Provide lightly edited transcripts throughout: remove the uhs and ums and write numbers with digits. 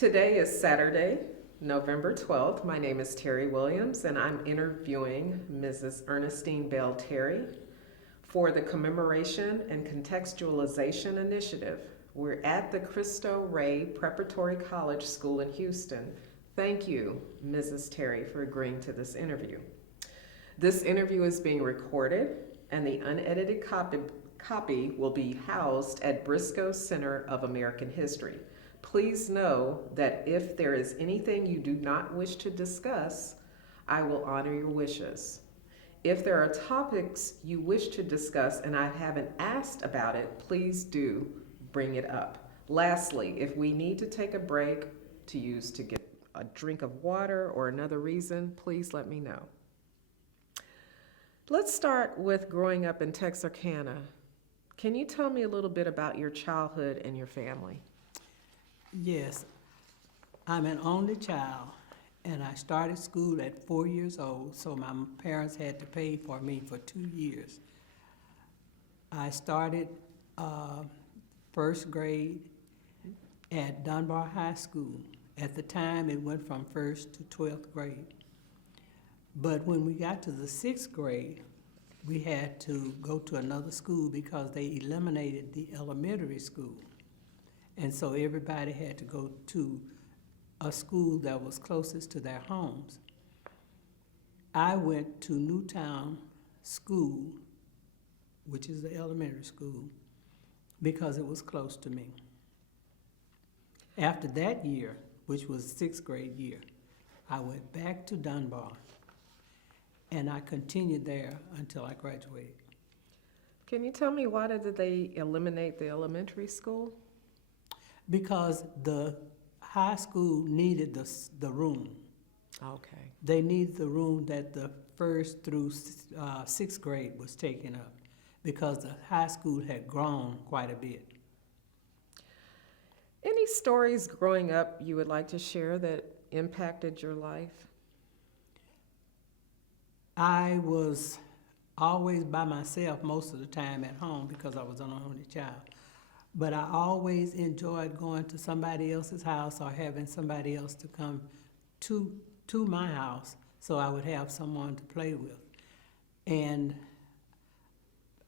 Today is Saturday, November 12th. My name is Terry Williams, and I'm interviewing Mrs. Ernestine Bell Terry for the Commemoration and Contextualization Initiative. We're at the Cristo Rey Preparatory College School in Houston. Thank you, Mrs. Terry, for agreeing to this interview. This interview is being recorded, and the unedited copy will be housed at Briscoe Center of American History. Please know that if there is anything you do not wish to discuss, I will honor your wishes. If there are topics you wish to discuss and I haven't asked about it, please do bring it up. Lastly, if we need to take a break to get a drink of water or another reason, please let me know. Let's start with growing up in Texarkana. Can you tell me a little bit about your childhood and your family? Yes, I'm an only child, and I started school at 4 years old, so my parents had to pay for me for 2 years. I started first grade at Dunbar High School. At the time, it went from first to 12th grade. But when we got to the 6th grade, we had to go to another school because they eliminated the elementary school. And so everybody had to go to a school that was closest to their homes. I went to Newtown School, which is the elementary school, because it was close to me. After that year, which was 6th grade year, I went back to Dunbar, and I continued there until I graduated. Can you tell me why did they eliminate the elementary school? Because the high school needed the room. Okay. They needed the room that the 1st through 6th grade was taken up, because the high school had grown quite a bit. Any stories growing up you would like to share that impacted your life? I was always by myself most of the time at home because I was an only child. But I always enjoyed going to somebody else's house or having somebody else to come to my house so I would have someone to play with. And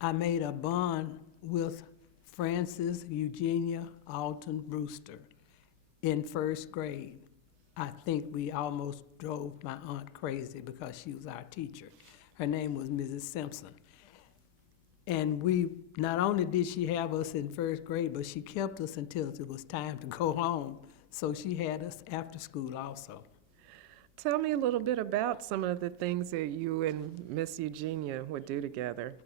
I made a bond with Frances Eugenia Alton Brewster in 1st grade. I think we almost drove my aunt crazy because she was our teacher. Her name was Mrs. Simpson. And not only did she have us in 1st grade, but she kept us until it was time to go home. So she had us after school also. Tell me a little bit about some of the things that you and Miss Eugenia would do together.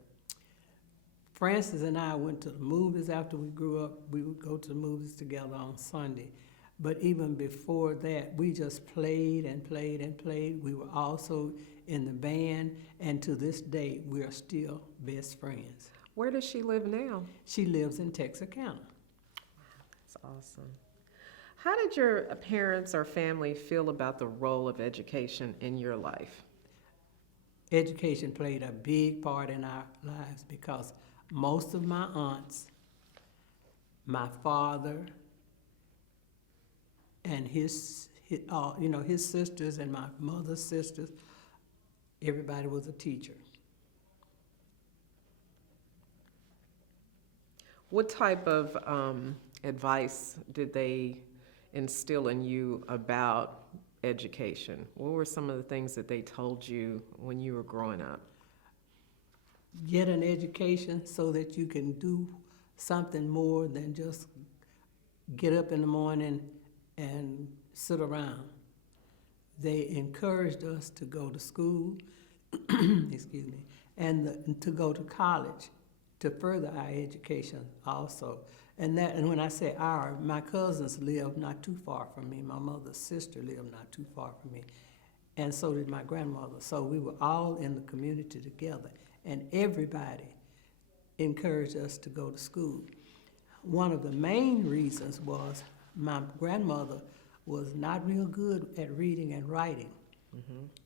Frances and I went to the movies after we grew up. We would go to the movies together on Sunday. But even before that, we just played and played and played. We were also in the band, and to this day, we are still best friends. Where does she live now? She lives in Texarkana. That's awesome. How did your parents or family feel about the role of education in your life? Education played a big part in our lives because most of my aunts, my father, and his sisters and my mother's sisters, everybody was a teacher. What type of advice did they instill in you about education? What were some of the things that they told you when you were growing up? Get an education so that you can do something more than just get up in the morning and sit around. They encouraged us to go to school, excuse me, and to go to college to further our education also. And when I say my cousins lived not too far from me. My mother's sister lived not too far from me, and so did my grandmother. So we were all in the community together, and everybody encouraged us to go to school. One of the main reasons was my grandmother was not real good at reading and writing,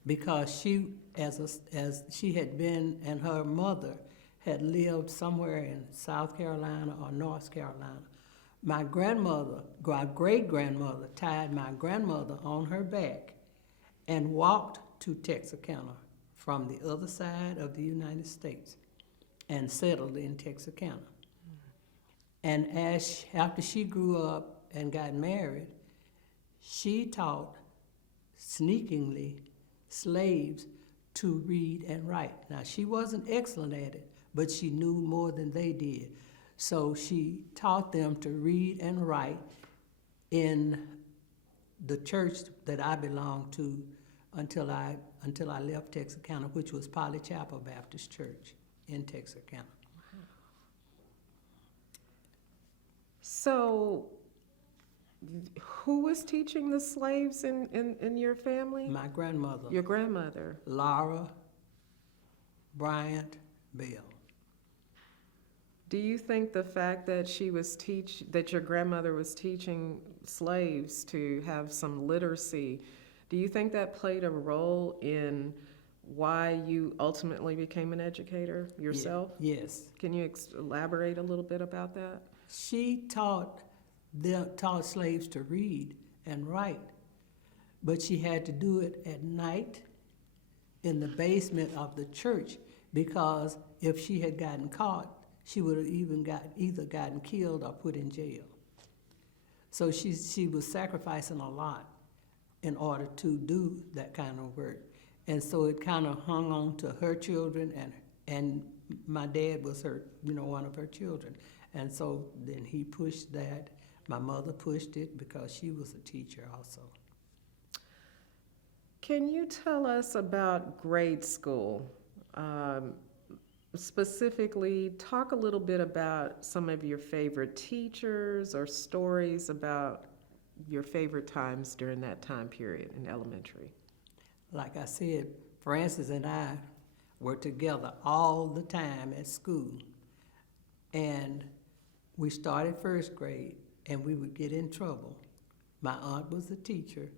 because she, as she had been, and her mother had lived somewhere in South Carolina or North Carolina, My grandmother, my great-grandmother, tied my grandmother on her back and walked to Texarkana from the other side of the United States and settled in Texarkana. And after she grew up and got married, she taught sneakingly slaves to read and write. Now, she wasn't excellent at it, but she knew more than they did. So she taught them to read and write in the church that I belonged to until I left Texarkana, which was Poly Chapel Baptist Church in Texarkana. So, who was teaching the slaves in your family? My grandmother, Your grandmother. Laura Bryant Bell. Do you think the fact that that your grandmother was teaching slaves to have some literacy, do you think that played a role in why you ultimately became an educator yourself? Yes. Can you elaborate a little bit about that? She taught slaves to read and write, but she had to do it at night in the basement of the church, because if she had gotten caught, she would have either gotten killed or put in jail. So she was sacrificing a lot in order to do that kind of work. And so it kind of hung on to her children, and my dad was one of her children. And so then he pushed that. My mother pushed it because she was a teacher also. Can you tell us about grade school? Specifically, talk a little bit about some of your favorite teachers or stories about your favorite times during that time period in elementary. Like I said, Francis and I were together all the time at school. And we started first grade, and we would get in trouble. My aunt was a teacher.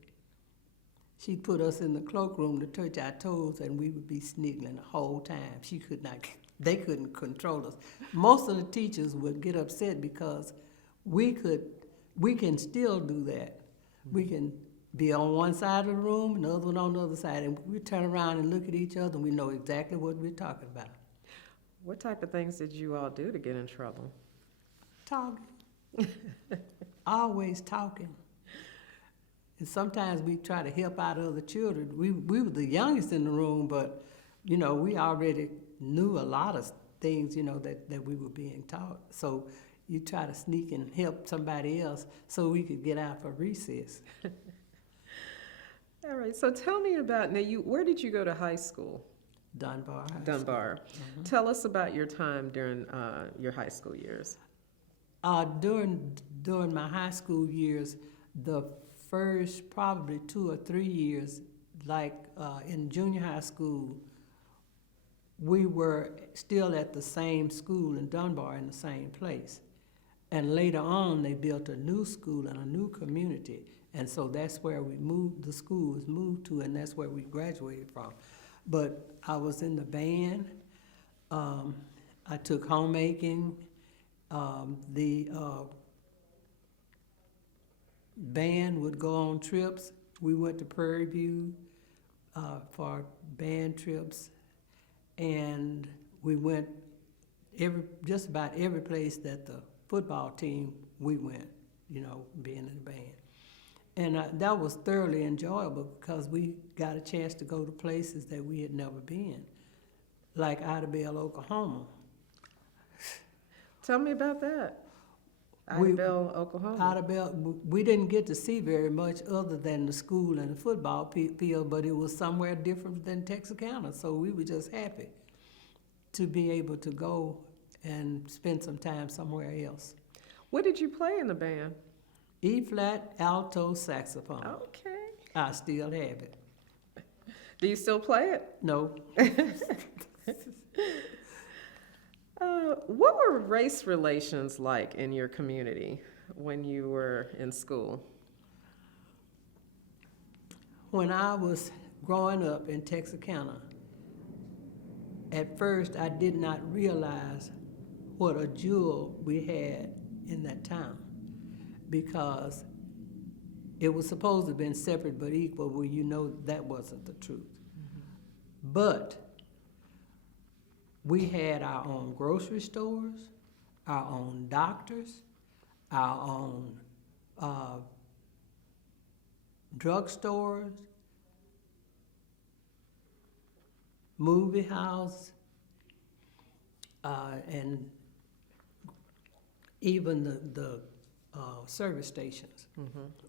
She'd put us in the cloakroom to touch our toes, and we would be sniggling the whole time. They couldn't control us. Most of the teachers would get upset because we can still do that. We can be on one side of the room and the other one on the other side, and we turn around and look at each other, and we know exactly what we're talking about. What type of things did you all do to get in trouble? Talking. Always talking. And sometimes we try to help out other children. We were the youngest in the room, but, we already knew a lot of things, that we were being taught. So you try to sneak and help somebody else so we could get out for recess. All right, so tell me about, where did you go to high school? Dunbar. Dunbar. Mm-hmm. Tell us about your time during your high school years. During my high school years, the first probably 2 or 3 years, in junior high school, we were still at the same school in Dunbar in the same place. And later on, they built a new school and a new community. And so that's where the school was moved to, and that's where we graduated from. But I was in the band. I took homemaking. The band would go on trips. We went to Prairie View for band trips, and we went just about every place that the football team we went, being in the band. And that was thoroughly enjoyable because we got a chance to go to places that we had never been, like Idabel, Oklahoma. Tell me about that. Idabel, Oklahoma. Idabel, we didn't get to see very much other than the school and the football field, but it was somewhere different than Texarkana, so we were just happy to be able to go and spend some time somewhere else. What did you play in the band? E-flat, alto, saxophone. Okay. I still have it. Do you still play it? No. What were race relations like in your community when you were in school? When I was growing up in Texarkana, at first I did not realize what a jewel we had in that town. because it was supposed to have been separate but equal, well, you know that wasn't the truth. But we had our own grocery stores, our own doctors, our own drugstores, movie house, and even the service stations.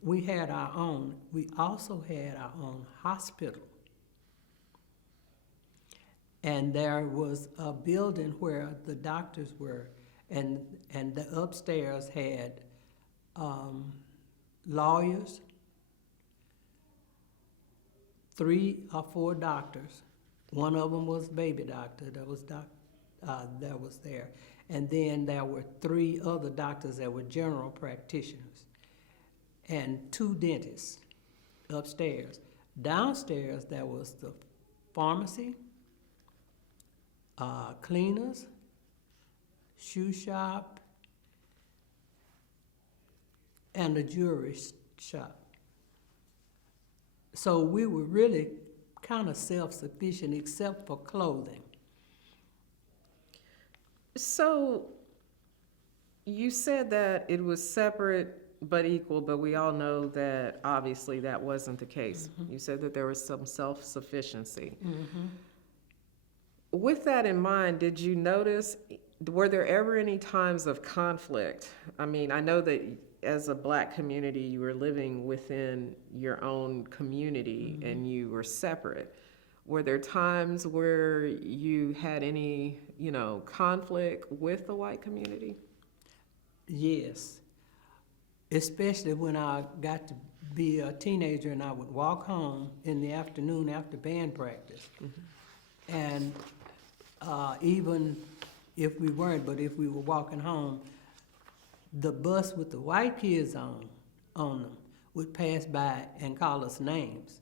We had our own. We also had our own hospital. And there was a building where the doctors were, and the upstairs had lawyers, 3 or 4 doctors. One of them was baby doctor. That was there. And then there were 3 other doctors that were general practitioners, and 2 dentists upstairs. Downstairs there was the pharmacy, cleaners, shoe shop, and a jewelry shop. So we were really kind of self-sufficient except for clothing. So you said that it was separate but equal, but we all know that obviously that wasn't the case. You said that there was some self-sufficiency. With that in mind, did you notice, were there ever any times of conflict? I mean, I know that as a Black community, you were living within your own community and you were separate. Were there times where you had any, conflict with the white community? Yes, especially when I got to be a teenager and I would walk home in the afternoon after band practice. And even if we weren't, but if we were walking home, the bus with the white kids on them would pass by and call us names.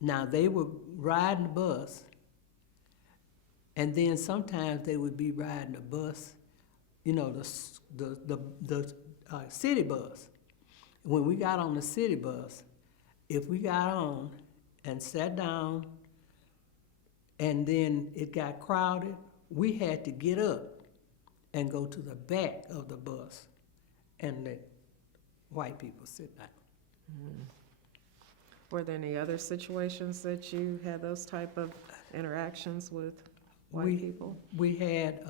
Now, they were riding the bus, and then sometimes they would be riding the bus, the city bus. When we got on the city bus, if we got on and sat down and then it got crowded, we had to get up and go to the back of the bus and let white people sit down. Were there any other situations that you had those type of interactions with white people? We had,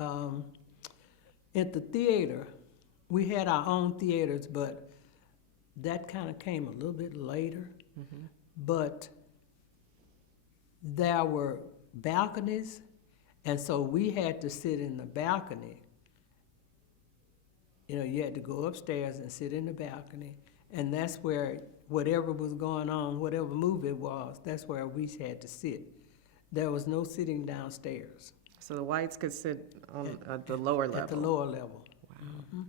at the theater, we had our own theaters, but that kind of came a little bit later. But there were balconies, and so we had to sit in the balcony. You had to go upstairs and sit in the balcony, and that's where whatever was going on, whatever movie it was, that's where we had to sit. There was no sitting downstairs. So the whites could sit at the lower level? At the lower level. Wow.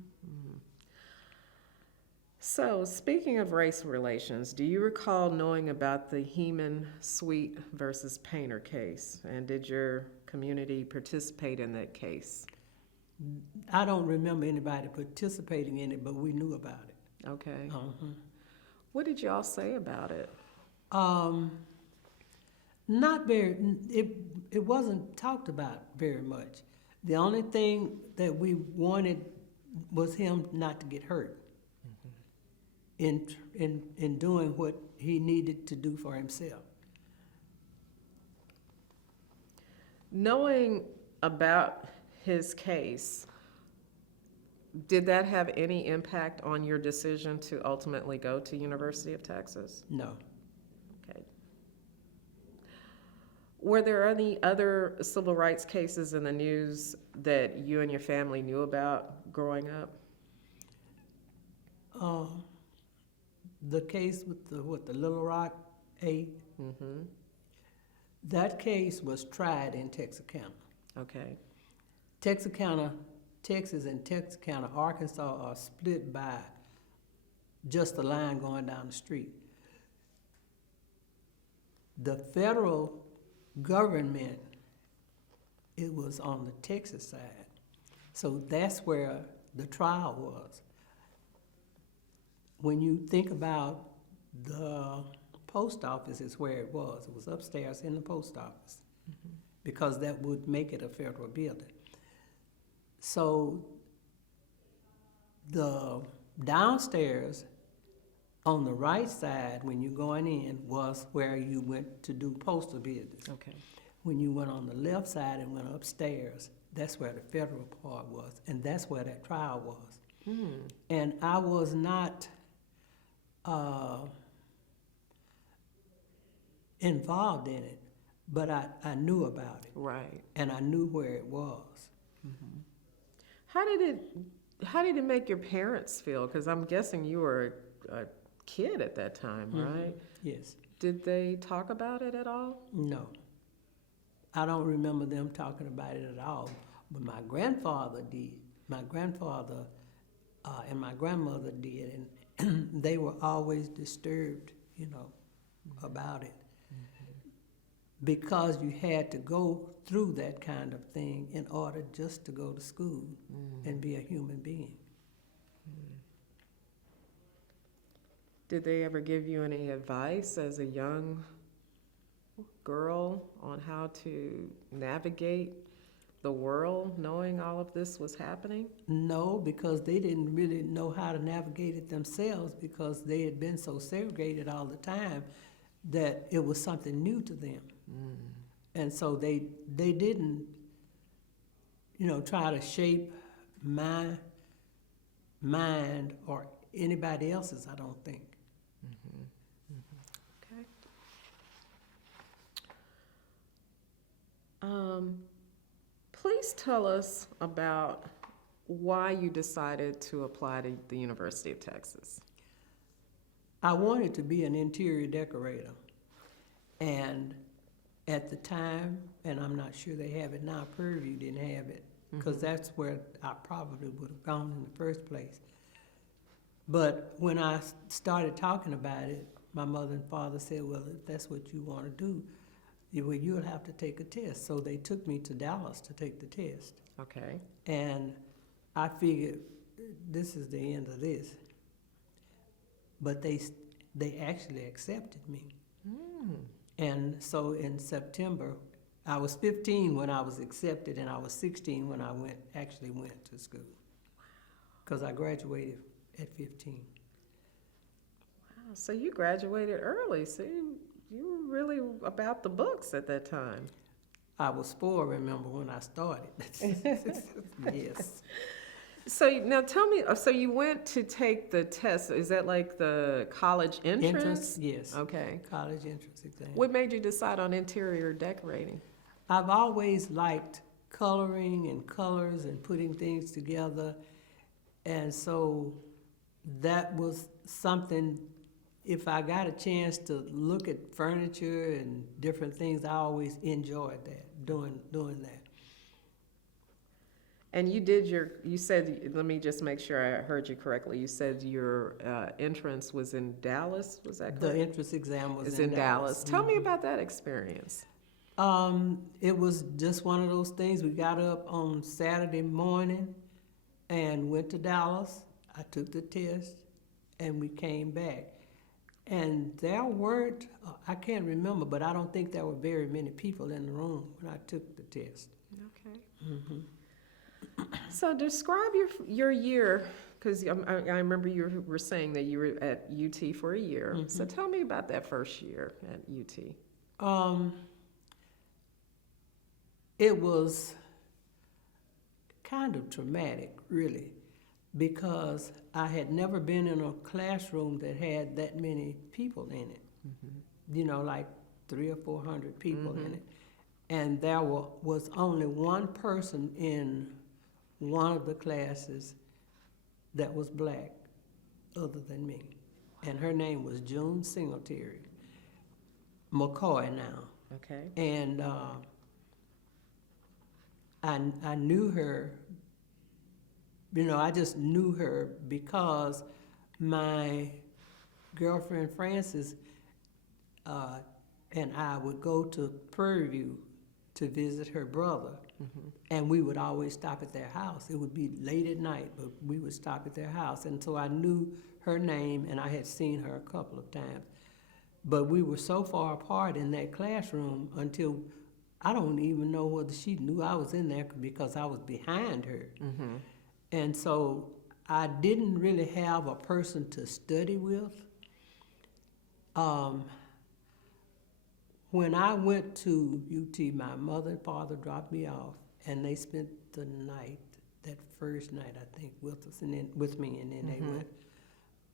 So, speaking of race relations, do you recall knowing about the Heman Sweet versus Painter case? And did your community participate in that case? I don't remember anybody participating in it, but we knew about it. Okay. What did y'all say about it? Not very, it wasn't talked about very much. The only thing that we wanted was him not to get hurt in doing what he needed to do for himself. Knowing about his case, did that have any impact on your decision to ultimately go to University of Texas? No. Okay. Were there any other civil rights cases in the news that you and your family knew about growing up? The case with the Little Rock 8, that case was tried in Texarkana. Okay. Texarkana, Texas and Texarkana, Arkansas are split by just a line going down the street. The federal government, it was on the Texas side. So that's where the trial was. when you think about the post office is where it was. It was upstairs in the post office because that would make it a federal building. So the downstairs on the right side when you're going in was where you went to do postal business. Okay. When you went on the left side and went upstairs, that's where the federal part was, and that's where that trial was. And I was not involved in it, but I knew about it, Right. and I knew where it was. How did it make your parents feel? Because I'm guessing you were a kid at that time, right? Yes. Did they talk about it at all? No. I don't remember them talking about it at all, but my grandfather did. My grandfather and my grandmother did, and they were always disturbed, about it. Because you had to go through that kind of thing in order just to go to school and be a human being. Did they ever give you any advice as a young girl on how to navigate the world knowing all of this was happening? No, because they didn't really know how to navigate it themselves because they had been so segregated all the time that it was something new to them. And so they didn't, try to shape my mind or anybody else's, I don't think. Okay. Please tell us about why you decided to apply to the University of Texas. I wanted to be an interior decorator. And at the time, and I'm not sure they have it now, Prairie View didn't have it, because that's where I probably would have gone in the first place. But when I started talking about it, my mother and father said, well, if that's what you want to do, you'll have to take a test. So they took me to Dallas to take the test. Okay. And I figured, this is the end of this. But they actually accepted me. And so in September, I was 15 when I was accepted, and I was 16 when I actually went to school. Because I graduated at 15. Wow. So you graduated early. So you were really about the books at that time. I was 4, remember, when I started. Yes. So now tell me, so you went to take the test. Is that like the college entrance? Yes. Okay. College entrance exam. What made you decide on interior decorating? I've always liked coloring and colors and putting things together. And so that was something, if I got a chance to look at furniture and different things, I always enjoyed that, doing that. And you said, let me just make sure I heard you correctly. You said your entrance was in Dallas, was that correct? The entrance exam was It's in Dallas. Tell me about that experience. It was just one of those things. We got up on Saturday morning and went to Dallas. I took the test and we came back. And there weren't, I can't remember, but I don't think there were very many people in the room when I took the test. Okay. So describe your year, because I remember you were saying that you were at UT for a year. So tell me about that first year at UT. It was kind of traumatic, really, because I had never been in a classroom that had that many people in it. Like 300 or 400 people in it. And there was only one person in one of the classes that was black, other than me. And her name was June Singletary, McCoy now. Okay. And I knew her, I just knew her because my girlfriend Frances and I would go to Prairie View to visit her brother. And we would always stop at their house. It would be late at night, but we would stop at their house. And so I knew her name, and I had seen her a couple of times. But we were so far apart in that classroom until I don't even know whether she knew I was in there because I was behind her. And so I didn't really have a person to study with. When I went to UT, my mother and father dropped me off, and they spent the night, that first night, I think, with us, and then with me, and then they went.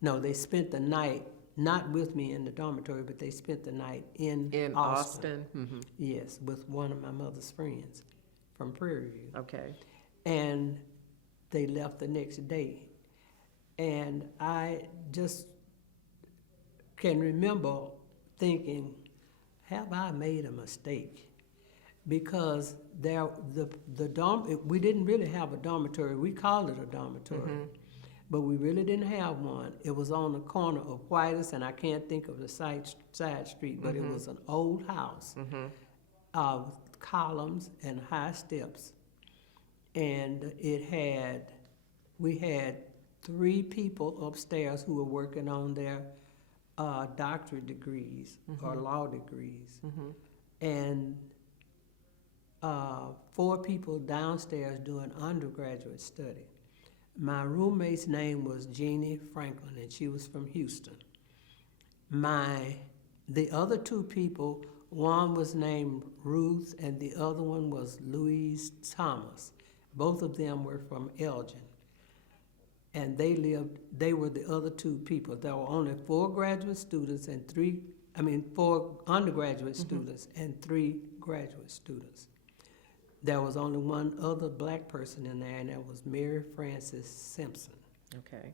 No, they spent the night not with me in the dormitory, but they spent the night in Austin. Yes, with one of my mother's friends from Prairie View. Okay. And they left the next day, and I just can remember thinking, have I made a mistake? Because we didn't really have a dormitory. We called it a dormitory, but we really didn't have one. It was on the corner of Whitus, and I can't think of the side street, but it was an old house with columns and high steps. And we had 3 people upstairs who were working on their doctorate degrees or law degrees, and 4 people downstairs doing undergraduate study. My roommate's name was Jeannie Franklin, and she was from Houston. The other 2 people, one was named Ruth, and the other one was Louise Thomas. Both of them were from Elgin. And they were the other 2 people. There were only 4 graduate students and 4 undergraduate students and 3 graduate students. There was only one other black person in there, and that was Mary Frances Simpson. Okay.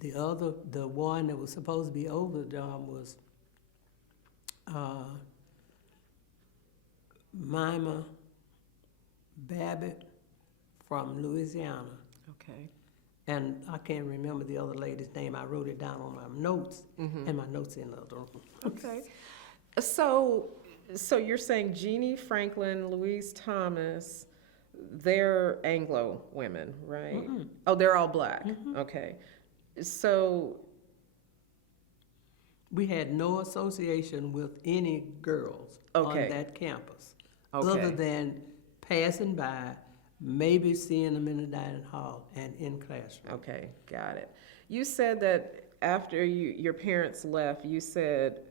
The one that was supposed to be over the dorm was Mima Babbitt from Louisiana. Okay. And I can't remember the other lady's name. I wrote it down on my notes, and my notes in the other room. Okay. So you're saying Jeannie Franklin, Louise Thomas, they're Anglo women, right? Oh, they're all black. Okay. So we had no association with any girls on that campus, other than passing by, maybe seeing them in the dining hall and in classroom. Okay, got it. You said that after your parents left, you said,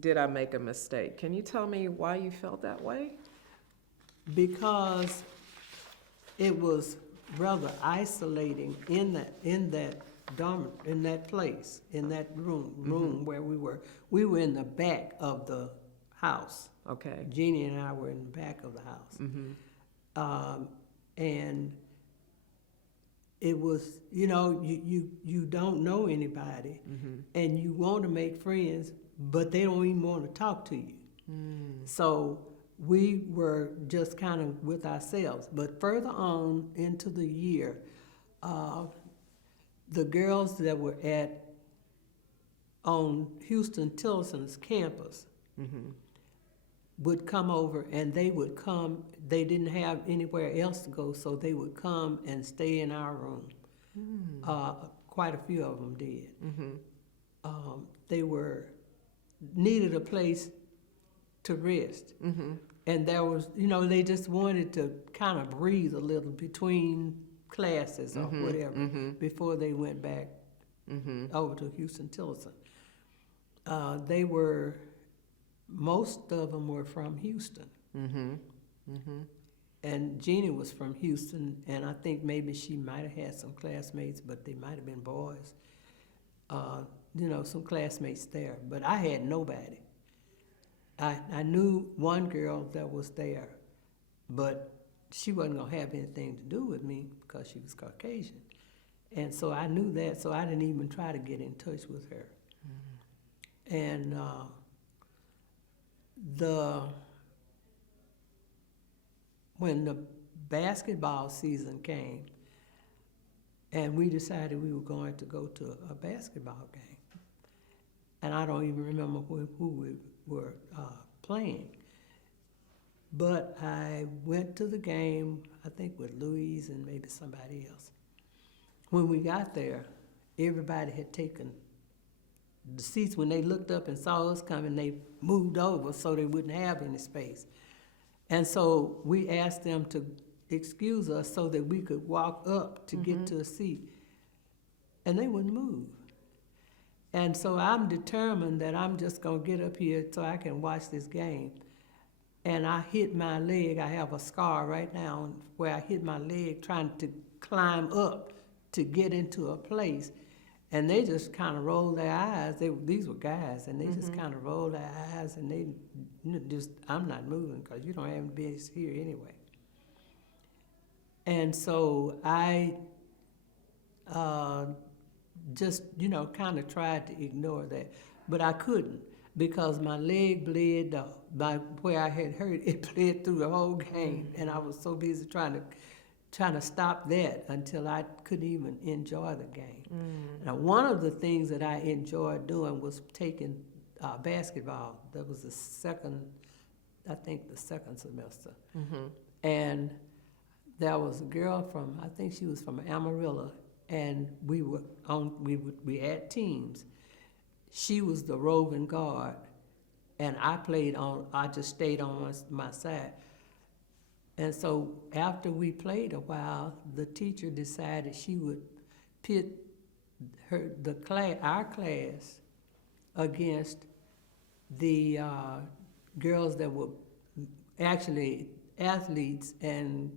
did I make a mistake? Can you tell me why you felt that way? Because it was rather isolating in that dorm, in that place, in that room where we were. We were in the back of the house. Okay. Jeannie and I were in the back of the house. And it was, you don't know anybody, and you want to make friends, but they don't even want to talk to you. So we were just kind of with ourselves. But further on into the year, the girls that were on Houston Tillison's campus would come over, and they didn't have anywhere else to go, so they would come and stay in our room. Quite a few of them did. They needed a place to rest. And there was, they just wanted to kind of breathe a little between classes or whatever before they went back over to Houston Tillotson. Most of them were from Houston. And Jeannie was from Houston, and I think maybe she might have had some classmates, but they might have been boys. Some classmates there, but I had nobody. I knew one girl that was there, but she wasn't gonna have anything to do with me because she was Caucasian. And so I knew that, so I didn't even try to get in touch with her. And when the basketball season came, and we decided we were going to go to a basketball game, and I don't even remember who we were playing, But I went to the game, I think with Louise and maybe somebody else. When we got there, everybody had taken the seats. When they looked up and saw us coming, they moved over so they wouldn't have any space. And so we asked them to excuse us so that we could walk up to get to a seat. And they wouldn't move. And so I'm determined that I'm just gonna get up here so I can watch this game. And I hit my leg. I have a scar right now where I hit my leg trying to climb up to get into a place. And they just kind of rolled their eyes. These were guys, and they just kind of rolled their eyes, and they just, I'm not moving because you don't have any business here anyway. And so I just, kind of tried to ignore that. But I couldn't because my leg bled, by where I had hurt, it bled through the whole game. And I was so busy trying to stop that until I couldn't even enjoy the game. Now, one of the things that I enjoyed doing was taking basketball. That was the second semester. And there was a girl from, I think she was from Amarillo, and we had teams. She was the roving guard, and I just stayed on my side. And so after we played a while, the teacher decided she would pit our class against the girls that were actually athletes and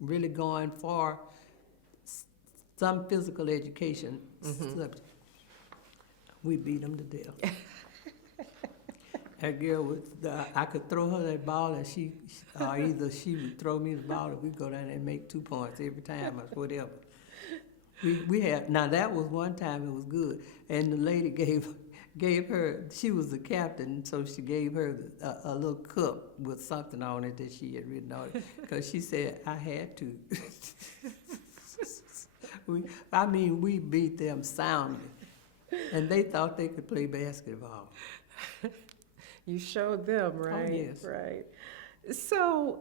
really going for some physical education subject. We beat them to death. That girl I could throw her that ball, and either she would throw me the ball, or we'd go down there and make 2 points every time, or whatever. Now that was one time it was good, and the lady gave her, she was the captain, so she gave her a little cup with something on it that she had written on it, because she said, I had to. We beat them soundly, and they thought they could play basketball. You showed them, right? Oh, yes. Right. So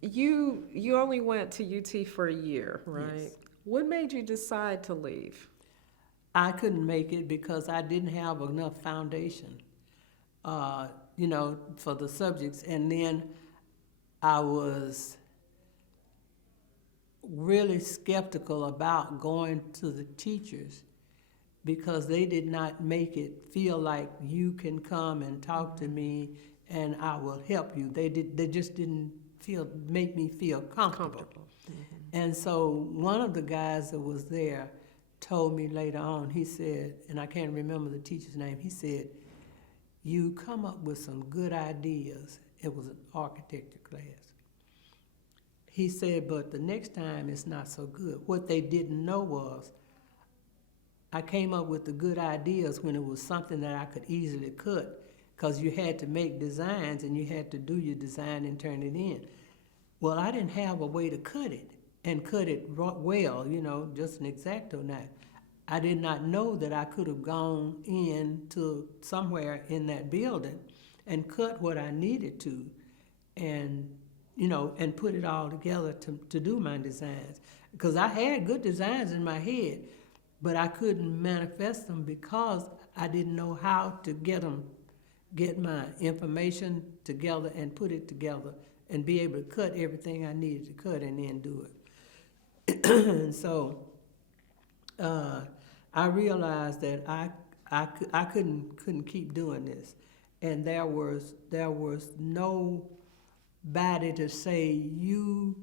you only went to UT for a year, right? Yes. What made you decide to leave? I couldn't make it because I didn't have enough foundation, for the subjects. And then I was really skeptical about going to the teachers because they did not make it feel like you can come and talk to me and I will help you. They just didn't make me feel comfortable. And so one of the guys that was there told me later on, he said, and I can't remember the teacher's name, he said, you come up with some good ideas. It was an architecture class. He said, but the next time it's not so good. What they didn't know was I came up with the good ideas when it was something that I could easily cut, because you had to make designs and you had to do your design and turn it in. Well, I didn't have a way to cut it and cut it well, just an X-Acto knife. I did not know that I could have gone into somewhere in that building and cut what I needed to and put it all together to do my designs. Because I had good designs in my head, but I couldn't manifest them because I didn't know how to get my information together and put it together and be able to cut everything I needed to cut and then do it. And so I realized that I couldn't keep doing this, and there was nobody to say you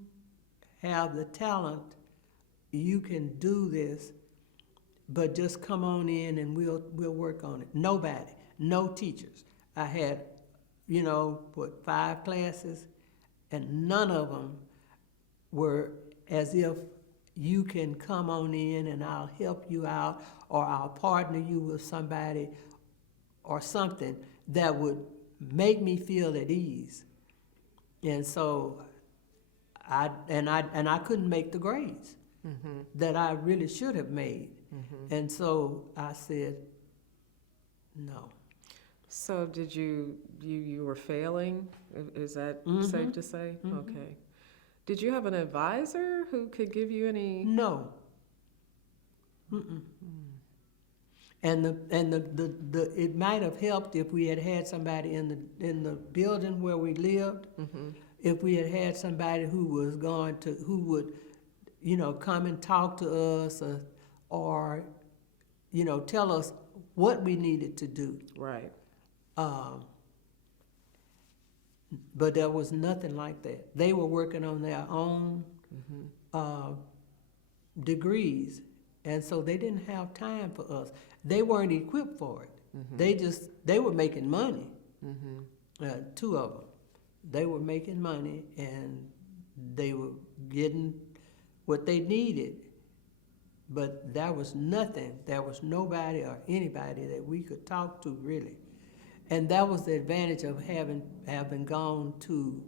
have the talent, you can do this, but just come on in and we'll work on it. Nobody, no teachers. I had 5 classes, and none of them were as if you can come on in and I'll help you out, or I'll partner you with somebody or something that would make me feel at ease. And so I couldn't make the grades that I really should have made. And so I said, no. So did you were failing? Is that safe to say? Okay. Did you have an advisor who could give you any? No. Mm-mm. And it might have helped if we had had somebody in the building where we lived. If we had had somebody who would, come and talk to us, or tell us what we needed to do. Right. But there was nothing like that. They were working on their own degrees, and so they didn't have time for us. They weren't equipped for it. They were making money. Two of them, they were making money, and they were getting what they needed. But there was nothing. There was nobody or anybody that we could talk to really. And that was the advantage of having gone to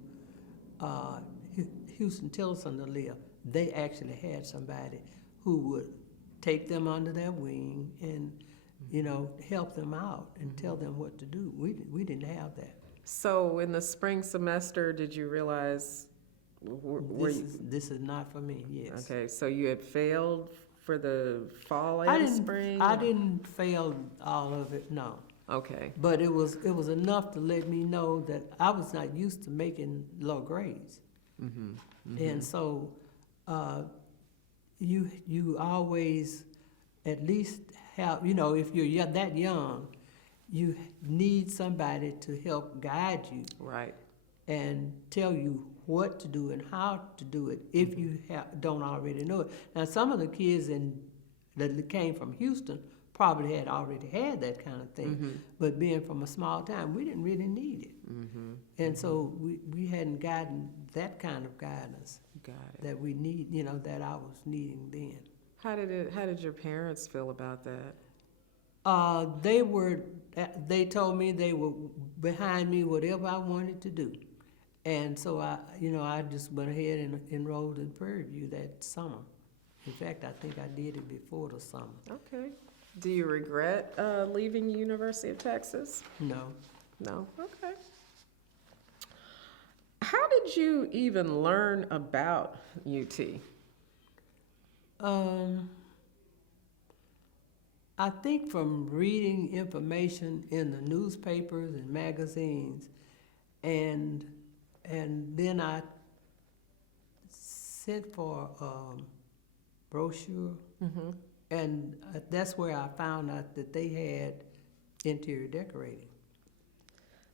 Houston Tillotson to live. They actually had somebody who would take them under their wing and, help them out and tell them what to do. We didn't have that. So in the spring semester, did you realize This is not for me? Yes. Okay, so you had failed for the fall and spring? I didn't fail all of it. No. Okay. But it was enough to let me know that I was not used to making low grades. And so you always at least have, if you're that young, you need somebody to help guide you. Right. And tell you what to do and how to do it if you don't already know it. Now, some of the kids that came from Houston probably had already had that kind of thing. But being from a small town, we didn't really need it. And so we hadn't gotten that kind of guidance that we need, that I was needing then. How did your parents feel about that? They told me they were behind me whatever I wanted to do. And so I just went ahead and enrolled in Prairie View that summer. In fact, I think I did it before the summer. Okay. Do you regret leaving University of Texas? No. No? Okay. How did you even learn about UT? I think from reading information in the newspapers and magazines, and then I sent for a brochure, and that's where I found out that they had interior decorating.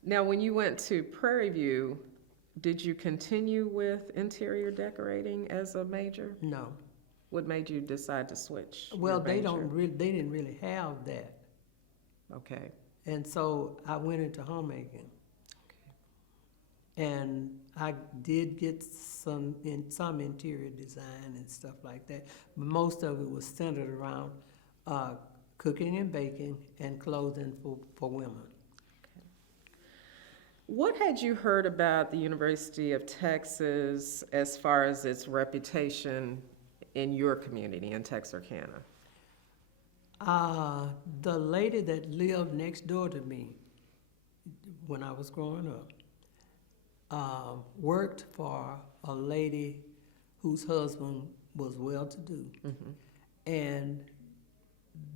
Now, when you went to Prairie View, did you continue with interior decorating as a major? No. What made you decide to switch? Well, they didn't really have that. Okay. And so I went into homemaking. And I did get some interior design and stuff like that, but most of it was centered around cooking and baking and clothing for women. Okay. What had you heard about the University of Texas as far as its reputation in your community in Texarkana? The lady that lived next door to me when I was growing up worked for a lady whose husband was well-to-do. And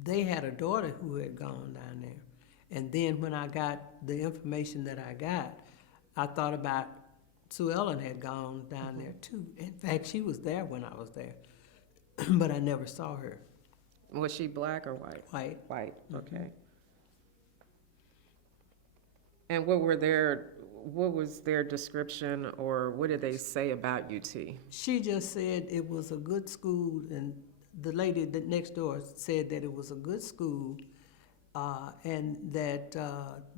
they had a daughter who had gone down there. And then when I got the information that I got, I thought about Sue Ellen had gone down there too. In fact, she was there when I was there, but I never saw her. Was she black or white? White. White, okay. And what was their description, or what did they say about UT? She just said it was a good school, and the lady that next door said that it was a good school, and that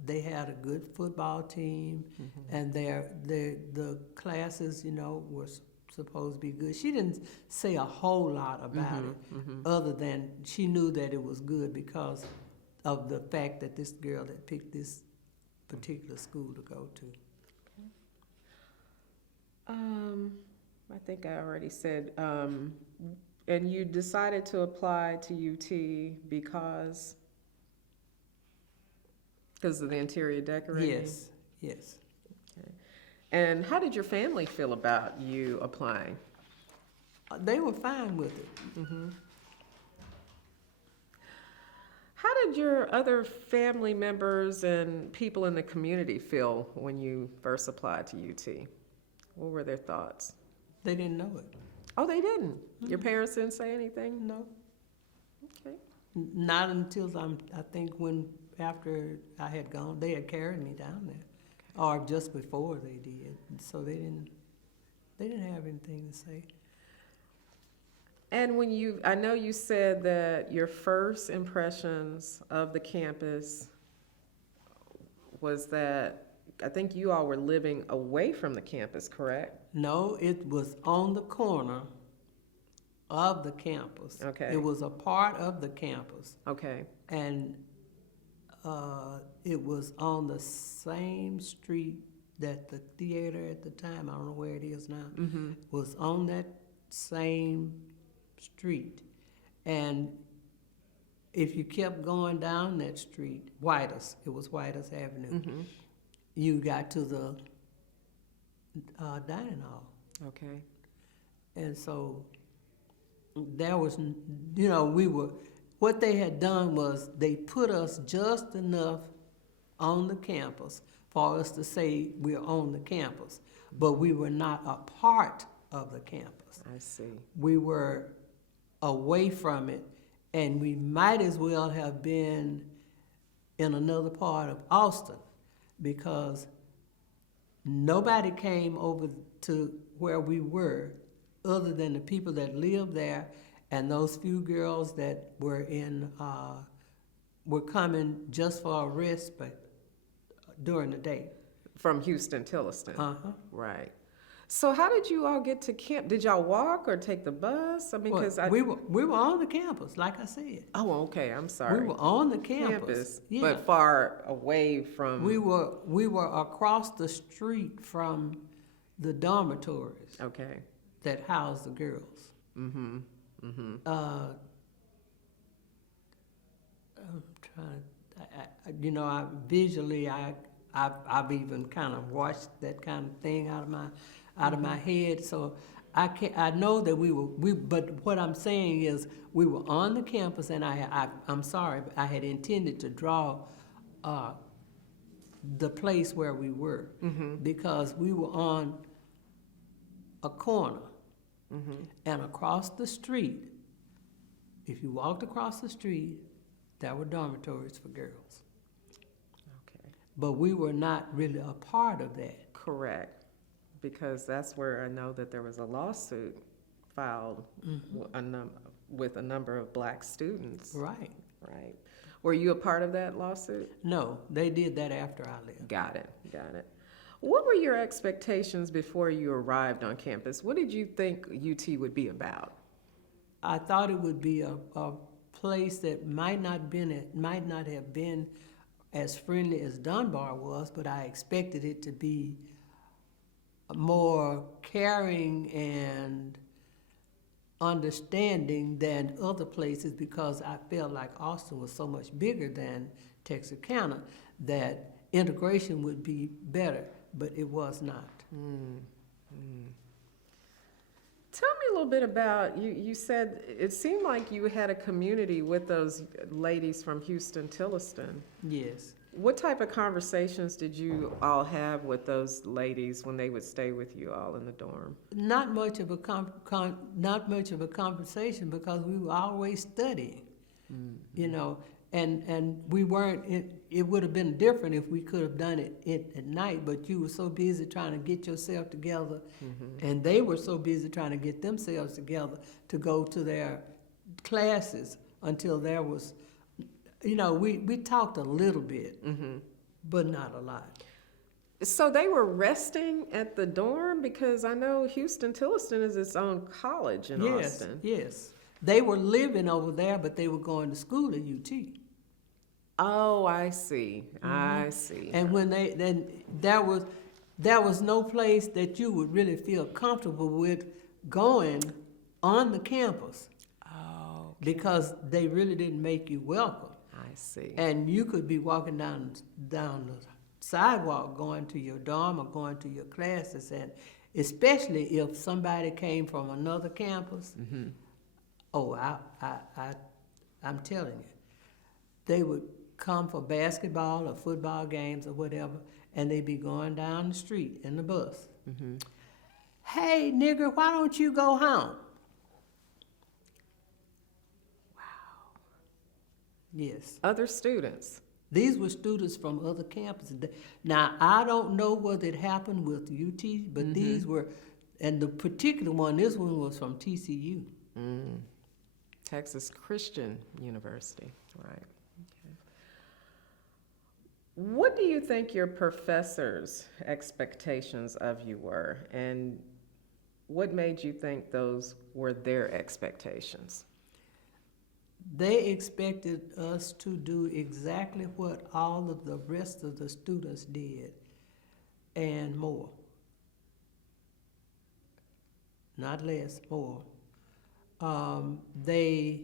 they had a good football team, and the classes, were supposed to be good. She didn't say a whole lot about it, other than she knew that it was good because of the fact that this girl had picked this particular school to go to. I think I already said, and you decided to apply to UT because? Because of the interior decorating? Yes, yes. And how did your family feel about you applying? They were fine with it. How did your other family members and people in the community feel when you first applied to UT? What were their thoughts? They didn't know it. Oh, they didn't? Your parents didn't say anything? No. Okay. Not until I think after I had gone, they had carried me down there, or just before they did. So they didn't have anything to say. And I know you said that your first impressions of the campus was that, I think you all were living away from the campus, correct? No, it was on the corner of the campus. Okay. It was a part of the campus, Okay. and it was on the same street that the theater at the time, I don't know where it is now, was on that same street. And if you kept going down that street, it was Whitus Avenue, you got to the dining hall. Okay. And so there was, what they had done was they put us just enough on the campus for us to say we're on the campus, but we were not a part of the campus. I see. We were away from it, and we might as well have been in another part of Austin, because nobody came over to where we were other than the people that lived there and those few girls that were coming just for a respite during the day. From Houston, Tilliston. Uh-huh. Right. So how did you all get to camp? Did y'all walk or take the bus? I mean, Well, because we were on the campus, like I said. Oh, okay. I'm sorry. We were on the campus. Yeah. But far away from. We were across the street from the dormitories Okay. that housed the girls. Mm-hmm. Mm-hmm. I'm trying. Visually, I've even kind of watched that kind of thing out of my head. So I know that but what I'm saying is we were on the campus, and I'm sorry, but I had intended to draw the place where we were, because we were on a corner, and across the street, if you walked across the street, there were dormitories for girls. Okay. But we were not really a part of that. Correct. Because that's where I know that there was a lawsuit filed with a number of black students. Right. Right. Were you a part of that lawsuit? No, they did that after I left. Got it. Got it. What were your expectations before you arrived on campus? What did you think UT would be about? I thought it would be a place that might not have been as friendly as Dunbar was, but I expected it to be more caring and understanding than other places, because I felt like Austin was so much bigger than Texarkana that integration would be better, but it was not. Tell me a little bit about, you said it seemed like you had a community with those ladies from Houston, Tilliston. Yes. What type of conversations did you all have with those ladies when they would stay with you all in the dorm? Not much of a conversation, because we were always studying, and we weren't. It would have been different if we could have done it at night, but you were so busy trying to get yourself together, and they were so busy trying to get themselves together to go to their classes until there was. We talked a little bit, but not a lot. So they were resting at the dorm, because I know Houston Tilliston is its own college in Austin. Yes. They were living over there, but they were going to school at UT. Oh, I see. I see. And when there was no place that you would really feel comfortable with going on the campus. Oh, because they really didn't make you welcome. I see. And you could be walking down the sidewalk going to your dorm or going to your classes, and especially if somebody came from another campus. Oh, I'm telling you, they would come for basketball or football games or whatever, and they'd be going down the street in the bus. Hey, nigger, why don't you go home? Yes. Other students. These were students from other campuses. Now, I don't know whether it happened with UT, but these were, and the particular one, this one was from TCU. Texas Christian University, right. Okay. What do you think your professors' expectations of you were, and what made you think those were their expectations? They expected us to do exactly what all of the rest of the students did and more. Not less, more. They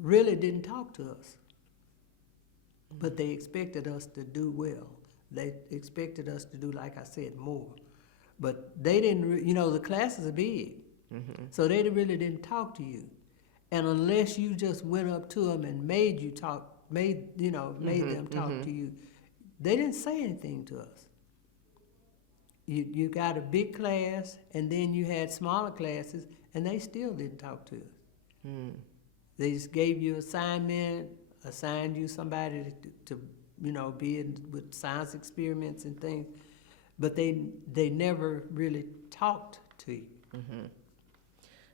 really didn't talk to us, but they expected us to do well. They expected us to do, like I said, more. But they didn't, the classes are big, so they really didn't talk to you. And unless you just went up to them and made them talk to you, they didn't say anything to us. You got a big class, and then you had smaller classes, and they still didn't talk to us. They just gave you assignment, assigned you somebody to be in with science experiments and things, but they never really talked to you.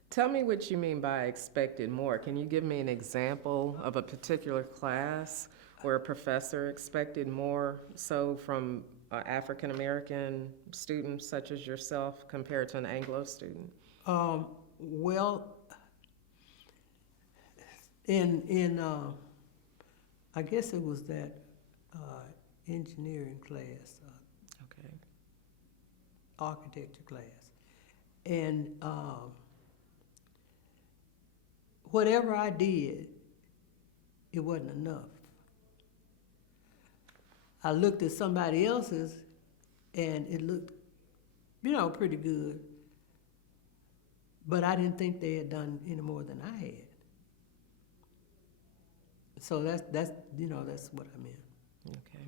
Tell me what you mean by expected more. Can you give me an example of a particular class where a professor expected more so from an African American student such as yourself compared to an Anglo student? Well, in I guess it was that engineering class, Okay. architecture class, and whatever I did, it wasn't enough. I looked at somebody else's, and it looked, pretty good, but I didn't think they had done any more than I had. So that's what I meant. Okay.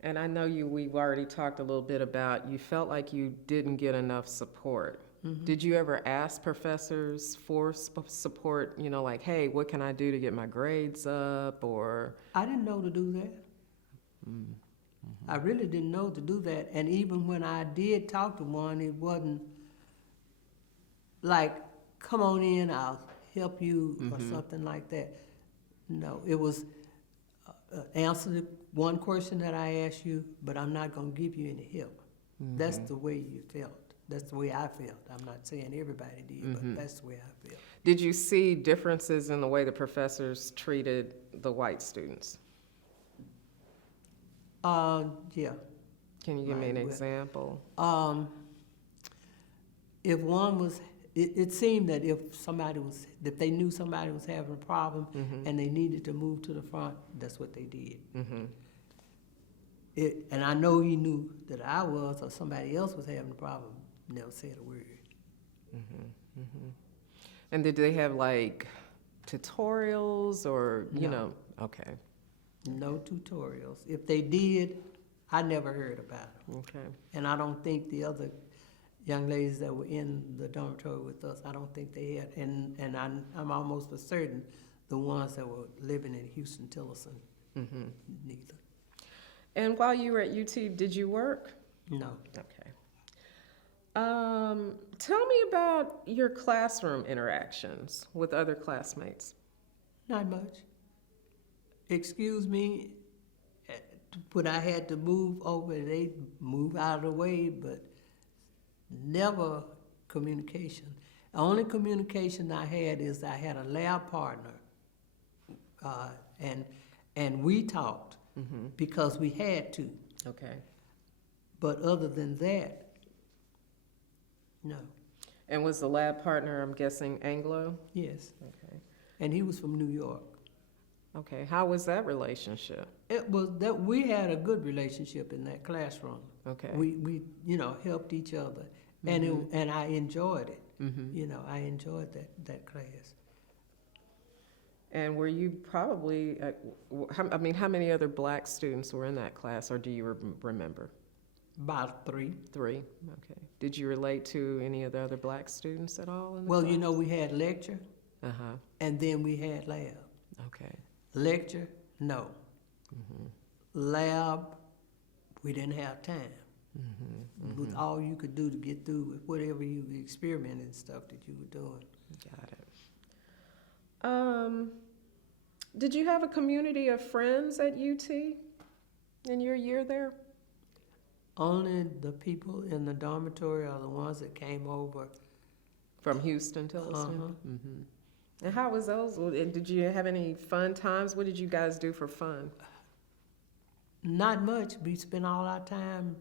And I know we've already talked a little bit about you felt like you didn't get enough support. Did you ever ask professors for support, like, hey, what can I do to get my grades up, or? I didn't know to do that. I really didn't know to do that. And even when I did talk to one, it wasn't like, come on in, I'll help you, or something like that. No, it was answer the one question that I asked you, but I'm not going to give you any help. That's the way you felt. That's the way I felt. I'm not saying everybody did, but that's the way I felt. Did you see differences in the way the professors treated the white students? Yeah. Can you give me an example? If one was, it seemed that if they knew somebody was having a problem and they needed to move to the front, that's what they did. And I know he knew that I was or somebody else was having a problem. Never said a word. And did they have like tutorials or, No. Okay. No tutorials. If they did, I never heard about them. Okay. And I don't think the other young ladies that were in the dormitory with us, I don't think they had. And I'm almost for certain the ones that were living in Houston-Tillotson, neither. And while you were at UT, did you work? No. Okay. Tell me about your classroom interactions with other classmates. Not much. Excuse me, but I had to move over. They move out of the way, but never communication. The only communication I had is I had a lab partner, and we talked because we had to. Okay. But other than that, no. And was the lab partner, I'm guessing, Anglo? Yes. Okay. And he was from New York. Okay. How was that relationship? It was that we had a good relationship in that classroom. Okay. We helped each other, and I enjoyed it. I enjoyed that class. And were you probably, how many other black students were in that class, or do you remember? About 3. 3. Okay. Did you relate to any of the other black students at all in the Well, class? we had lecture, Uh-huh. and then we had lab. Okay. Lecture, no. Lab, we didn't have time. It was all you could do to get through with whatever you experimented and stuff that you were doing. Got it. Did you have a community of friends at UT in your year there? Only the people in the dormitory are the ones that came over. From Houston to Earnestyne? And how was those? And did you have any fun times? What did you guys do for fun? Not much. We spent all our time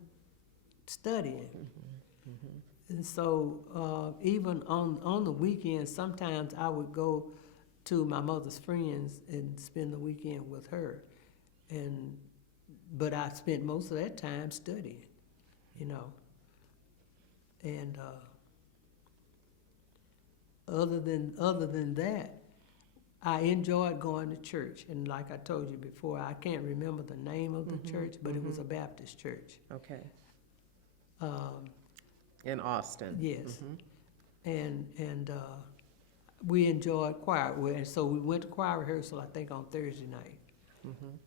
studying. And so even on the weekends, sometimes I would go to my mother's friends and spend the weekend with her. But I spent most of that time studying, And other than that, I enjoyed going to church. And like I told you before, I can't remember the name of the church, but it was a Baptist church. Okay. In Austin? Yes. And we enjoyed choir. So we went to choir rehearsal, I think, on Thursday night.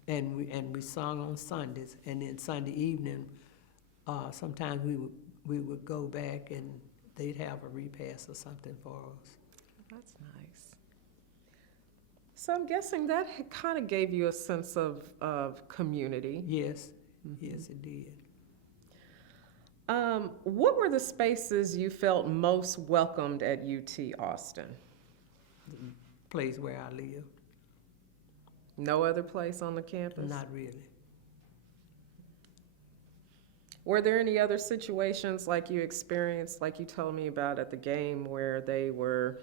And we sung on Sundays. And then Sunday evening, sometimes we would go back and they'd have a repass or something for us. That's nice. So I'm guessing that kind of gave you a sense of community. Yes, yes, it did. What were the spaces you felt most welcomed at UT Austin? The place where I lived. No other place on the campus? Not really. Were there any other situations like you experienced, like you told me about at the game, where they were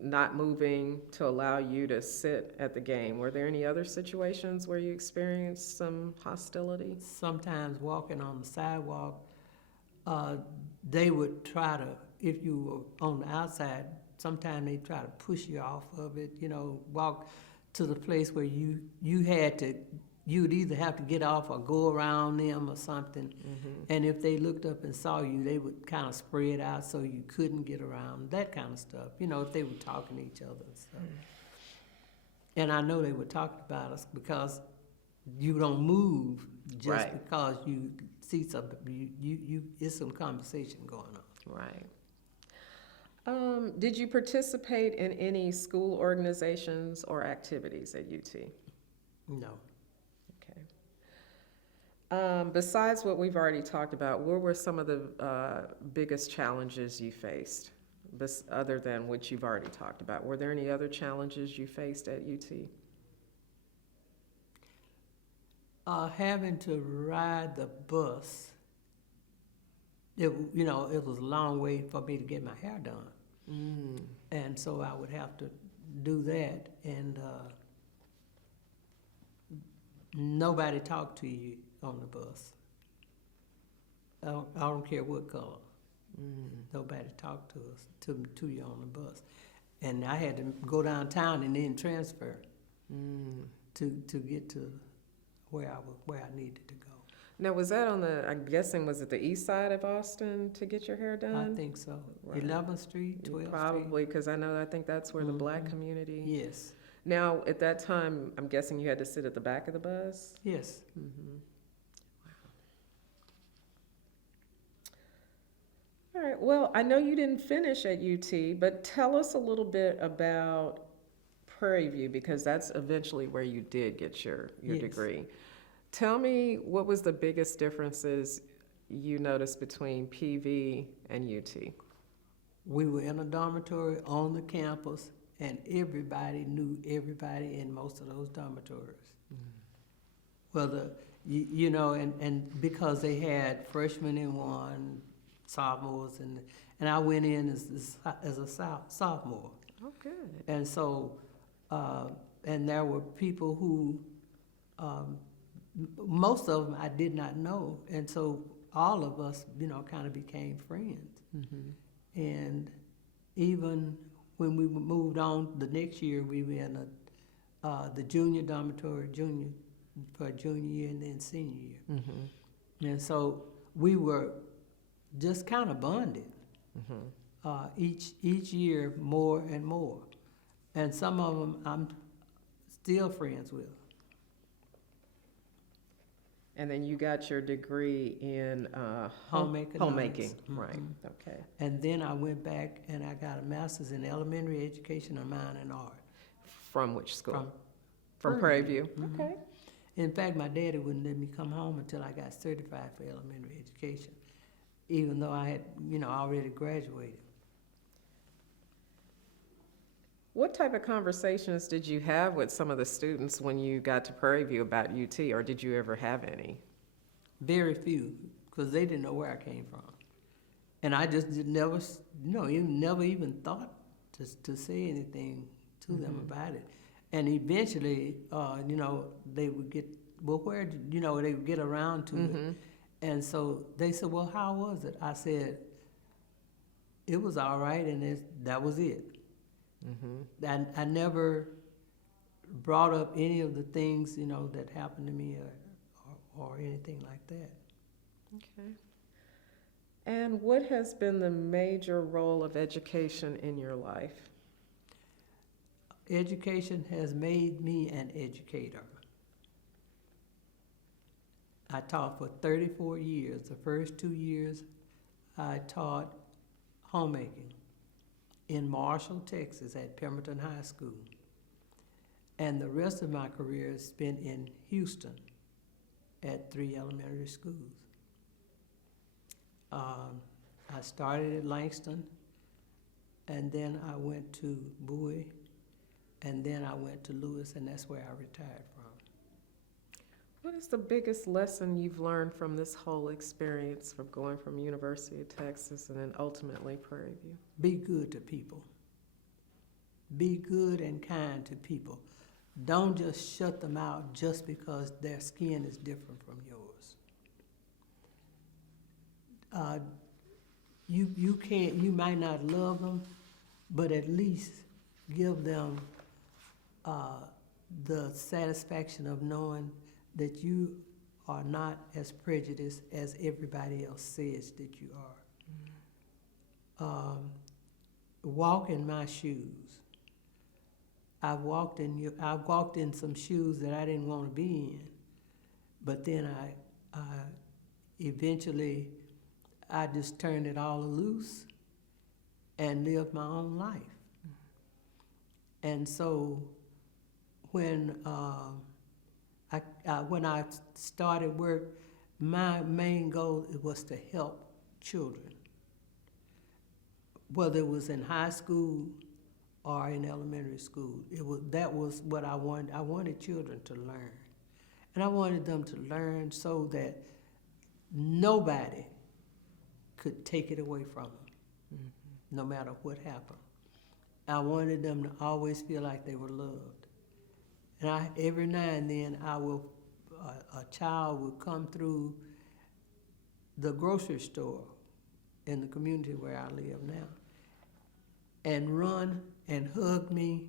not moving to allow you to sit at the game? Were there any other situations where you experienced some hostility? Sometimes walking on the sidewalk, they would try to, if you were on the outside, sometimes they try to push you off of it, walk to the place where you'd either have to get off or go around them or something. And if they looked up and saw you, they would kind of spread out so you couldn't get around, that kind of stuff, if they were talking to each other and stuff. And I know they were talking about us because you don't move just because you see something. It's some conversation going on. Right. Did you participate in any school organizations or activities at UT? No. Okay. Besides what we've already talked about, what were some of the biggest challenges you faced, other than what you've already talked about? Were there any other challenges you faced at UT? Having to ride the bus, it was a long way for me to get my hair done. And so I would have to do that, and nobody talked to you on the bus. I don't care what color. Nobody talked to us, to you on the bus. And I had to go downtown and then transfer to get to where I needed to go. Now, was that I'm guessing, was it the east side of Austin to get your hair done? I think so. Right. 11th Street, 12th Street. Probably, because I think that's where the black community. Yes. Now, at that time, I'm guessing you had to sit at the back of the bus? Yes. Wow. All right, well, I know you didn't finish at UT, but tell us a little bit about Prairie View, because that's eventually where you did get your degree. Tell me, what was the biggest differences you noticed between PV and UT? We were in a dormitory on the campus, and everybody knew everybody in most of those dormitories. Well, and because they had freshmen in one, sophomores, and I went in as a sophomore. Oh, good. And so, and there were people who, most of them I did not know, and so all of us, kind of became friends. Mm-hmm. And even when we moved on the next year, we were in the junior dormitory, for junior year and then senior year. Mm-hmm. And so we were just kind of bonded. Mm-hmm. Each year more and more. And some of them I'm still friends with. And then you got your degree in Homemaking. homemaking, right? Mhm. Okay. And then I went back and I got a master's in elementary education of mine and art. From which school? From Prairie View. Mhm. Okay. In fact, my daddy wouldn't let me come home until I got certified for elementary education, even though I had, already graduated. What type of conversations did you have with some of the students when you got to Prairie View about UT, or did you ever have any? Very few, because they didn't know where I came from. And I just never, never even thought to say anything to them about it. And eventually, they would get, well, where, they would get around to it. And so they said, well, how was it? I said, it was all right, and that was it. Mm-hmm. I never brought up any of the things, that happened to me or anything like that. Okay. And what has been the major role of education in your life? Education has made me an educator. I taught for 34 years. The first 2 years, I taught homemaking in Marshall, Texas, at Pemberton High School. And the rest of my career is spent in Houston at 3 elementary schools. I started at Langston, and then I went to Bowie, and then I went to Lewis, and that's where I retired from. What is the biggest lesson you've learned from this whole experience from going from University of Texas and then ultimately Prairie View? Be good to people. Be good and kind to people. Don't just shut them out just because their skin is different from yours. You might not love them, but at least give them the satisfaction of knowing that you are not as prejudiced as everybody else says that you are. Walk in my shoes. I've walked in some shoes that I didn't want to be in, but then I eventually just turned it all loose and lived my own life. And so when I started work, my main goal was to help children, whether it was in high school or in elementary school. That was what I wanted. I wanted children to learn. And I wanted them to learn so that nobody could take it away from them, no matter what happened. I wanted them to always feel like they were loved. And every now and then a child would come through the grocery store in the community where I live now and run and hug me,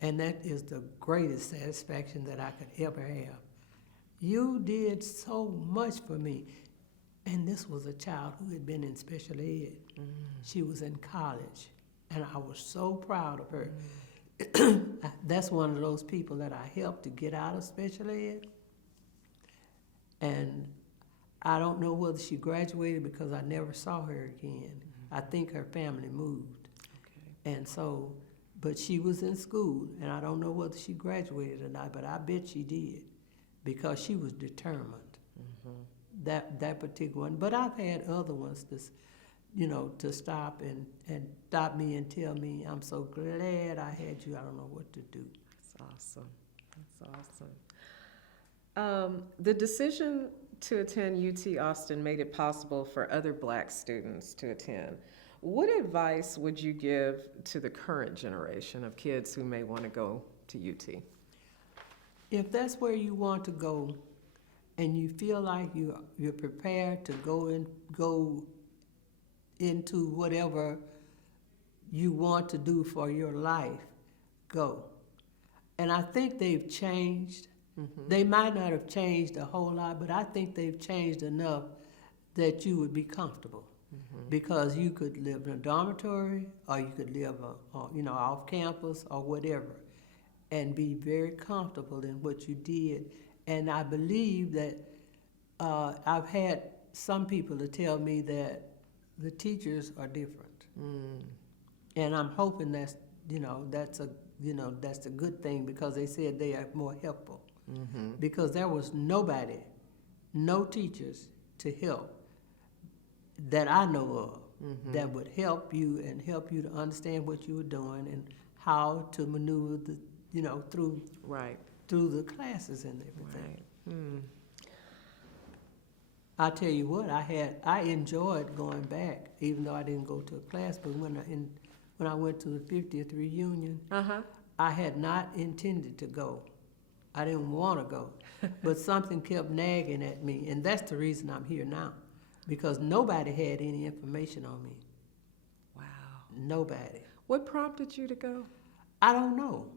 and that is the greatest satisfaction that I could ever have. You did so much for me. And this was a child who had been in special ed. She was in college, and I was so proud of her. That's one of those people that I helped to get out of special ed. And I don't know whether she graduated because I never saw her again. I think her family moved. Okay. And so, but she was in school, and I don't know whether she graduated or not, but I bet she did because she was determined. That particular one. But I've had other ones to stop and stop me and tell me, I'm so glad I had you, I don't know what to do. That's awesome. That's awesome. The decision to attend UT Austin made it possible for other Black students to attend. What advice would you give to the current generation of kids who may want to go to UT? If that's where you want to go, and you feel like you're prepared to go into whatever you want to do for your life, go. And I think they've changed. Mm-hmm. They might not have changed a whole lot, but I think they've changed enough that you would be comfortable. Mm-hmm. Because you could live in a dormitory, or you could live, off campus or whatever, and be very comfortable in what you did. And I believe that I've had some people to tell me that the teachers are different, and I'm hoping that's a good thing, because they said they are more helpful. Mm-hmm. Because there was no teachers to help that I know of, that would help you and help you to understand what you were doing and how to maneuver through Right. through the classes and everything. Right. Mm. I tell you what, I enjoyed going back, even though I didn't go to a class. But when I went to the 50th reunion, Uh-huh. I had not intended to go. I didn't want to go, but something kept nagging at me, and that's the reason I'm here now, because nobody had any information on me. Wow. Nobody. What prompted you to go? I don't know.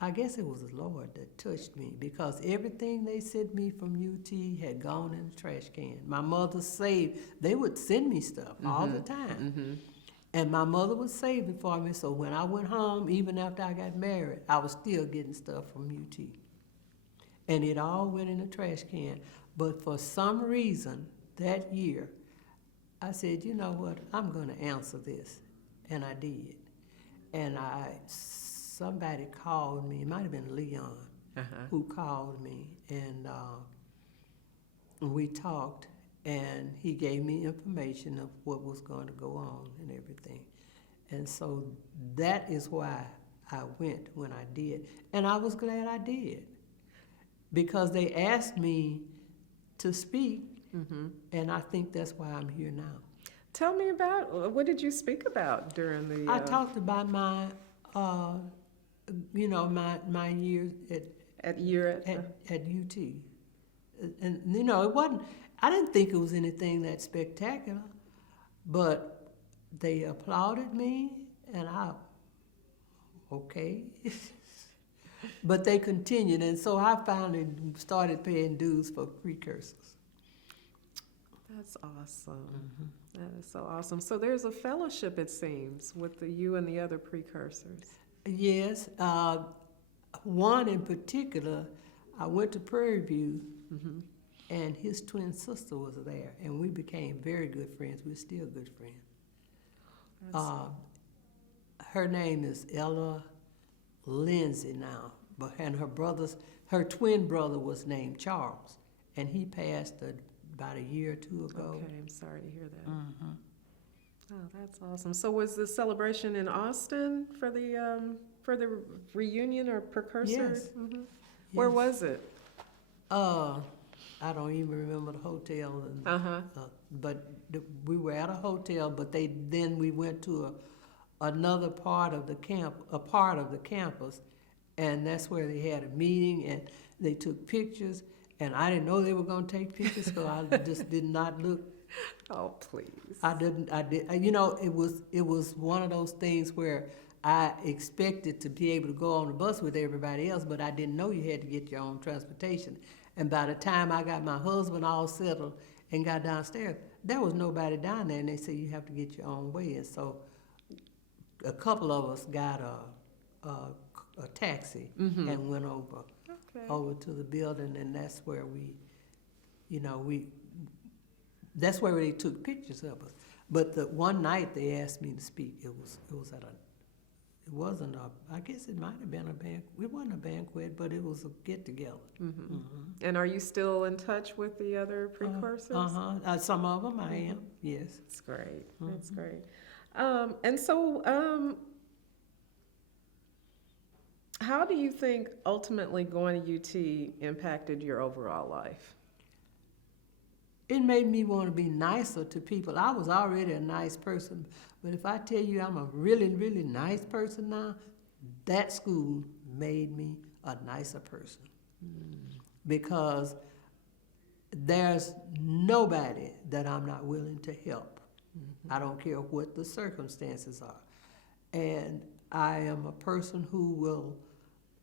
I guess it was the Lord that touched me, because everything they sent me from UT had gone in the trash can. My mother saved, they would send me stuff all the time. Mm-hmm. And my mother would save it for me, so when I went home, even after I got married, I was still getting stuff from UT. And it all went in the trash can. But for some reason, that year, I said, you know what, I'm going to answer this. And I did. And somebody called me, it might have been Leon, who called me, and we talked, and he gave me information of what was going to go on and everything. And so that is why I went when I did. And I was glad I did, because they asked me to speak, and I think that's why I'm here now. Tell me about, what did you speak about during the... I talked about my my years at UT. And, it wasn't, I didn't think it was anything that spectacular, but they applauded me, and okay. But they continued, and so I finally started paying dues for precursors. That's awesome. That is so awesome. So there's a fellowship, it seems, with you and the other precursors. Yes, one in particular, I went to Prairie View, and his twin sister was there, and we became very good friends. We're still good friends. Her name is Ella Lindsay now, and her twin brother was named Charles, and he passed about a year or two ago. Okay, I'm sorry to hear that. Oh, that's awesome. So was the celebration in Austin for the reunion or precursor? Yes. Where Yes. was it? I don't even remember the hotel. Uh-huh. But we were at a hotel, but then we went to another part of the campus, and that's where they had a meeting, and they took pictures, and I didn't know they were going to take pictures, so I just did not look. Oh, please. It was one of those things where I expected to be able to go on the bus with everybody else, but I didn't know you had to get your own transportation. And by the time I got my husband all settled and got downstairs, there was nobody down there, and they said you have to get your own way. And so a couple of us got a taxi and went over to the building, and that's where that's where they took pictures of us. But the one night they asked me to speak, it wasn't I guess it might have been a banquet. It wasn't a banquet, but it was a get-together. And are you still in touch with the other precursors? Some of them I am, yes. That's great. That's great. And so how do you think ultimately going to UT impacted your overall life? it made me want to be nicer to people. I was already a nice person, but if I tell you I'm a really, really nice person now, that school made me a nicer person. Because there's nobody that I'm not willing to help. I don't care what the circumstances are. And I am a person who will,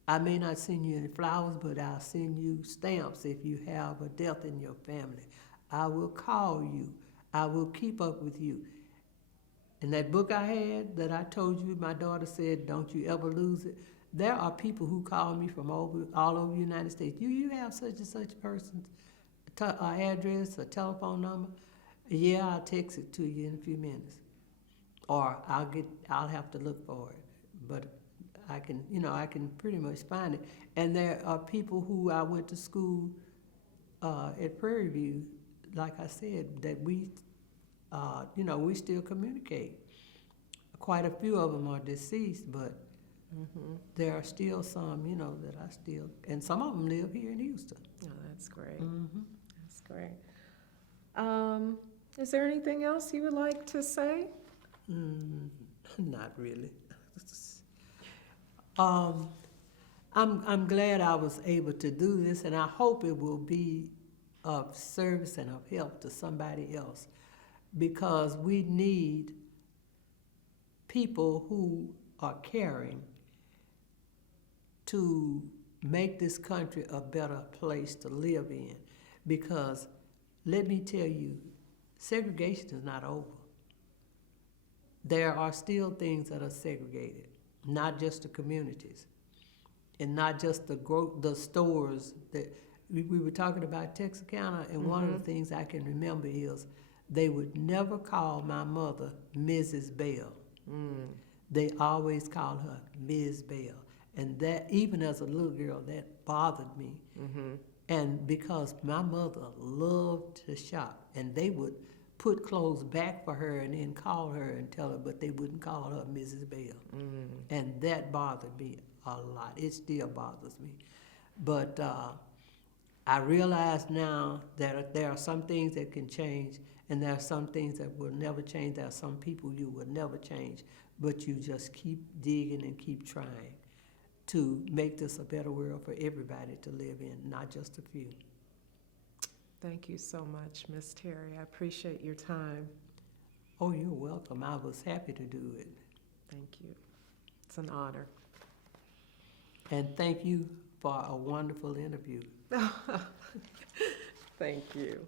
I may not send you any flowers, but I'll send you stamps if you have a death in your family. I will call you. I will keep up with you. And that book I had that I told you, my daughter said, don't you ever lose it. There are people who call me from all over the United States. You have such and such person's address, a telephone number? Yeah, I'll text it to you in a few minutes. Or I'll have to look for it. But I can pretty much find it. And there are people who I went to school at Prairie View, like I said, that we still communicate. Quite a few of them are deceased, but there are still some, that I still, and some of them live here in Houston. Oh, that's great. That's great. Is there anything else you would like to say? Not really. I'm glad I was able to do this, and I hope it will be of service and of help to somebody else, because we need people who are caring to make this country a better place to live in. Because let me tell you, segregation is not over. There are still things that are segregated, not just the communities, and not just the stores that we were talking about Texarkana, and one of the things I can remember is they would never call my mother Mrs. Bell. They always called her Ms. Bell. And that, even as a little girl, that bothered me. And because my mother loved to shop, and they would put clothes back for her and then call her and tell her, but they wouldn't call her Mrs. Bell. And that bothered me a lot. It still bothers me. But I realize now that there are some things that can change, and there are some things that will never change. There are some people you will never change, but you just keep digging and keep trying to make this a better world for everybody to live in, not just a few. Thank you so much, Miss Terry. I appreciate your time. Oh, you're welcome. I was happy to do it. Thank you. It's an honor. And thank you for a wonderful interview. Thank you.